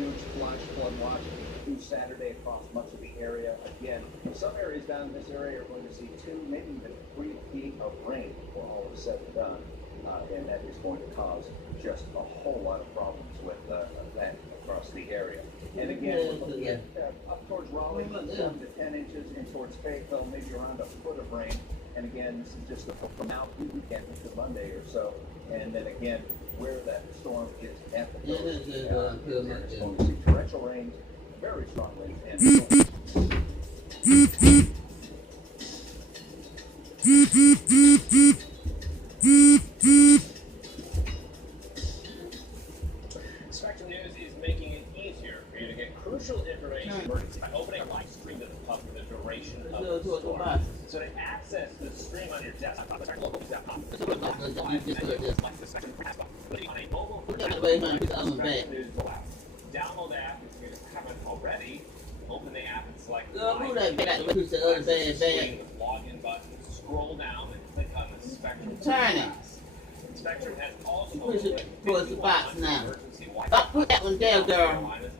huge flood watch through Saturday across much of the area. Again, some areas down in this area are going to see 2, maybe even 3 feet of rain before all is said and done. And that is going to cause just a whole lot of problems with that across the area. And again, we're looking at up towards Raleigh, 7 to 10 inches, and towards Fayetteville, maybe around a foot of rain. And again, this is just from now through the weekend into Monday or so. And then again, where that storm is at the coast, it's going to see torrential rains, very strong winds, and Spectrum News is making it easier for you to get crucial information by opening a live stream to the public for the duration of the storm. So to access the stream on your desktop, local.com. Download the app if you haven't already. Open the app and select login button. Scroll down and click on the Spectrum. Spectrum has also push the box now. Put that one down, girl.